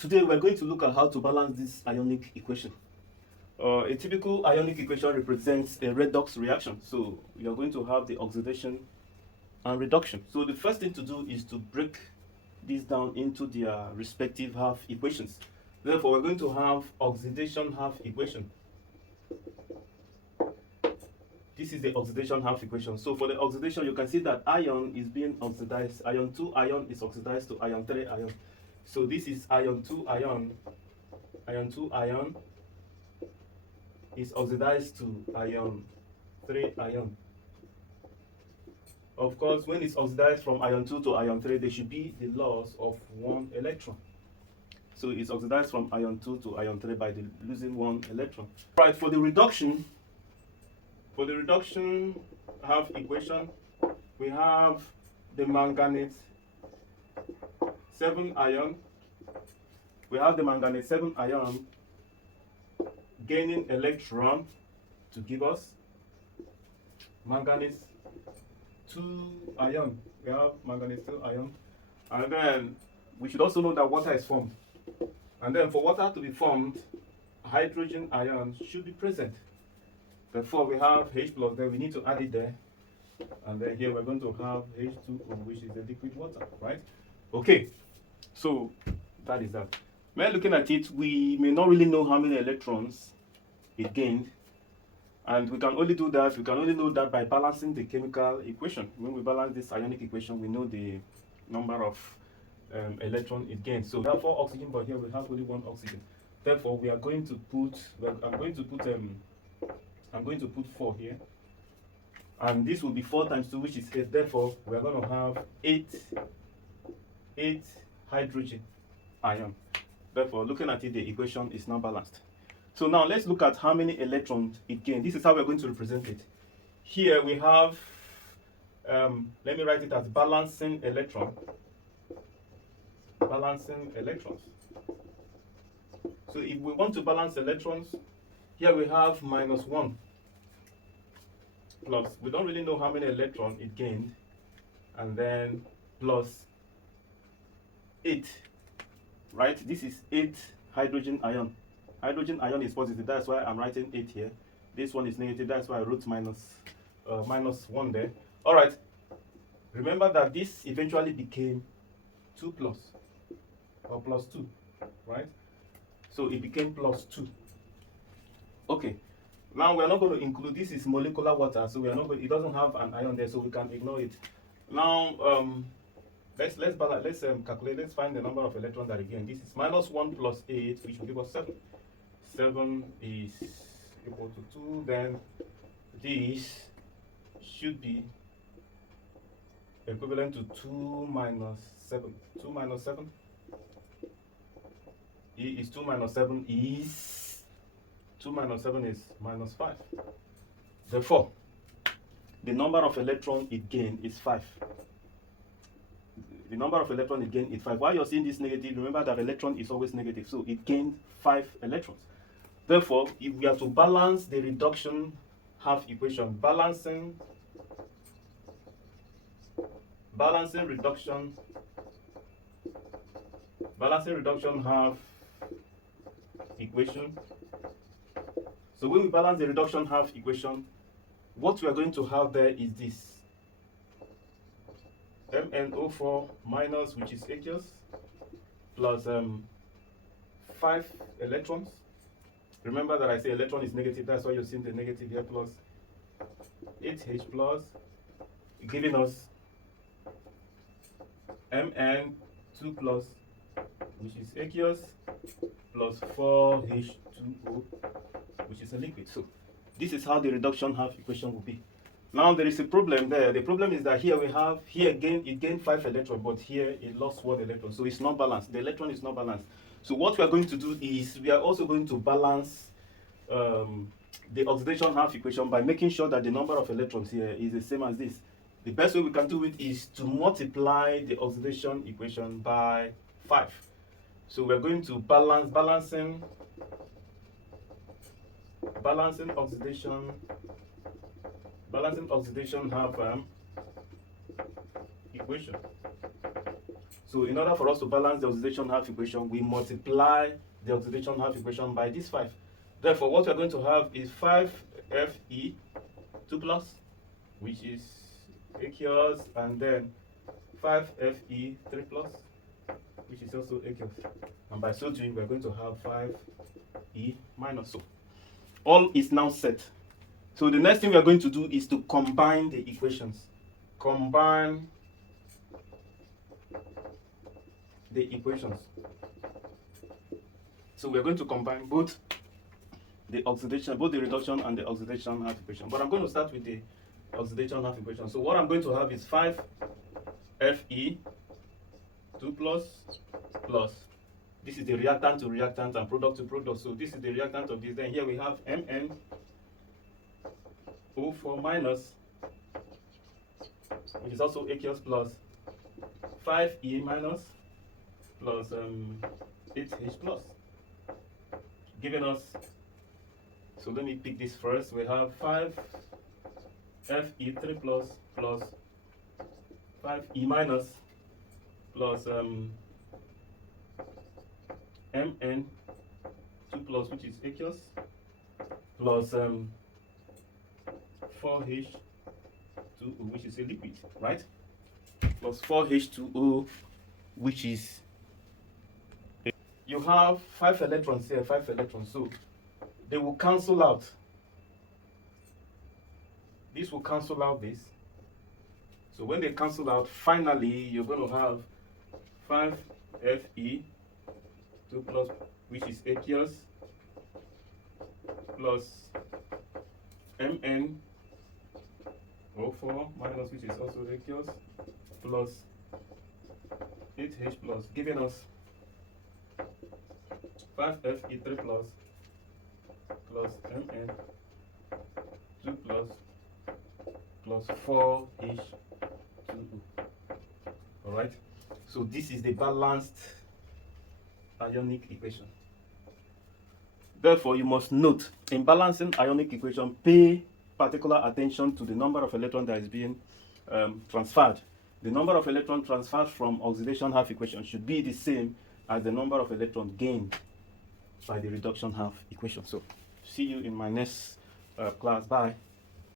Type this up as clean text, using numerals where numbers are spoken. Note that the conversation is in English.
Today we're going to look at how to balance this ionic equation. A typical ionic equation represents a redox reaction. So we are going to have the oxidation and reduction. So the first thing to do is to break these down into their respective half equations. Therefore, we're going to have oxidation half equation. This is the oxidation half equation. So for the oxidation, you can see that ion is being oxidized. Ion 2 ion is oxidized to ion 3 ion. So this is ion 2 ion. Ion 2 ion is oxidized to ion 3 ion. Of course, when it's oxidized from ion 2 to ion 3, there should be the loss of 1 electron. So it's oxidized from ion 2 to ion 3 by losing 1 electron. Right, for the reduction half equation, we have the manganese 7 ion. We have the manganese 7 ion gaining electron to give us manganese 2 ion. We have manganese 2 ion. And then we should also know that water is formed. And then for water to be formed, hydrogen ion should be present. Therefore, we have H plus, then we need to add it there. And then here we're going to have H2O, which is the liquid water, right? Okay, so that is that. When looking at it, we may not really know how many electrons it gained. And we can only do that, we can only know that by balancing the chemical equation. When we balance this ionic equation, we know the number of electron it gains. So we have 4 oxygen, but here we have only 1 oxygen. Therefore, we are going to put, I'm going to put 4 here. And this will be 4 times 2, which is 8. Therefore, we are going to have 8 hydrogen ion. Therefore, looking at it, the equation is now balanced. So now let's look at how many electrons it gained. This is how we're going to represent it. Here we have, let me write it as balancing electron. Balancing electrons. So if we want to balance electrons, here we have -1 plus, we don't really know how many electrons it gained, and then plus 8, right? This is 8 hydrogen ion. Hydrogen ion is positive, that's why I'm writing 8 here. This one is negative, that's why I wrote -1 there. All right, remember that this eventually became 2 plus, or plus 2, right? So it became plus 2. Okay, now we're not going to include, this is molecular water, so we are not going, it doesn't have an ion there, so we can ignore it. Now let's calculate, let's find the number of electrons that again. This is -1 plus 8, which will give us 7. 7 is equal to 2, then this should be equivalent to 2 minus 7. 2 minus 7 is 2 minus 7 is -5. Therefore, the number of electrons it gained is 5. The number of electrons it gained is 5. While you're seeing this negative, remember that electron is always negative. So it gained 5 electrons. Therefore, if we are to balance the reduction half equation, balancing reduction half equation. So when we balance the reduction half equation, what we are going to have there is this MnO4 minus, which is aqueous, plus 5 electrons. Remember that I say electron is negative, that's why you're seeing the negative here, plus 8H plus, giving us Mn2 plus, which is aqueous, plus 4H2O, which is a liquid. So this is how the reduction half equation will be. Now there is a problem there. The problem is that here it gained 5 electrons, but here it lost 1 electron. So it's not balanced. The electron is not balanced. So what we are going to do is we are also going to balance the oxidation half equation by making sure that the number of electrons here is the same as this. The best way we can do it is to multiply the oxidation equation by 5. So we're going to balancing oxidation half equation. So in order for us to balance the oxidation half equation, we multiply the oxidation half equation by this 5. Therefore, what we're going to have is 5Fe 2 plus, which is aqueous, and then 5Fe 3 plus, which is also aqueous. And by so doing, we're going to have 5E minus. So all is now set. So the next thing we are going to do is to combine the equations. Combine the equations. So we're going to combine both the reduction and the oxidation half equation. But I'm going to start with the oxidation half equation. So what I'm going to have is 5Fe 2 plus plus. This is the reactant to reactant and product to product. So this is the reactant of this. Then here we have MnO4 minus, which is also aqueous, plus 5E minus plus 8H plus, giving us, so let me pick this first. We have 5Fe3 plus plus 5E minus plus Mn2 plus, which is aqueous, plus 4H2O, which is a liquid, right? Plus 4H2O, which is you have 5 electrons here, 5 electrons, so they will cancel out. This will cancel out this. So when they cancel out, finally you're going to have 5Fe 2 plus, which is aqueous, plus MnO4 minus, which is also aqueous, plus 8H plus, giving us 5Fe3 plus plus Mn2 plus plus 4H2O. Alright, so this is the balanced ionic equation. Therefore, you must note, in balancing ionic equation, pay particular attention to the number of electrons that is being transferred. The number of electrons transferred from oxidation half equation should be the same as the number of electrons gained by the reduction half equation. So see you in my next class. Bye.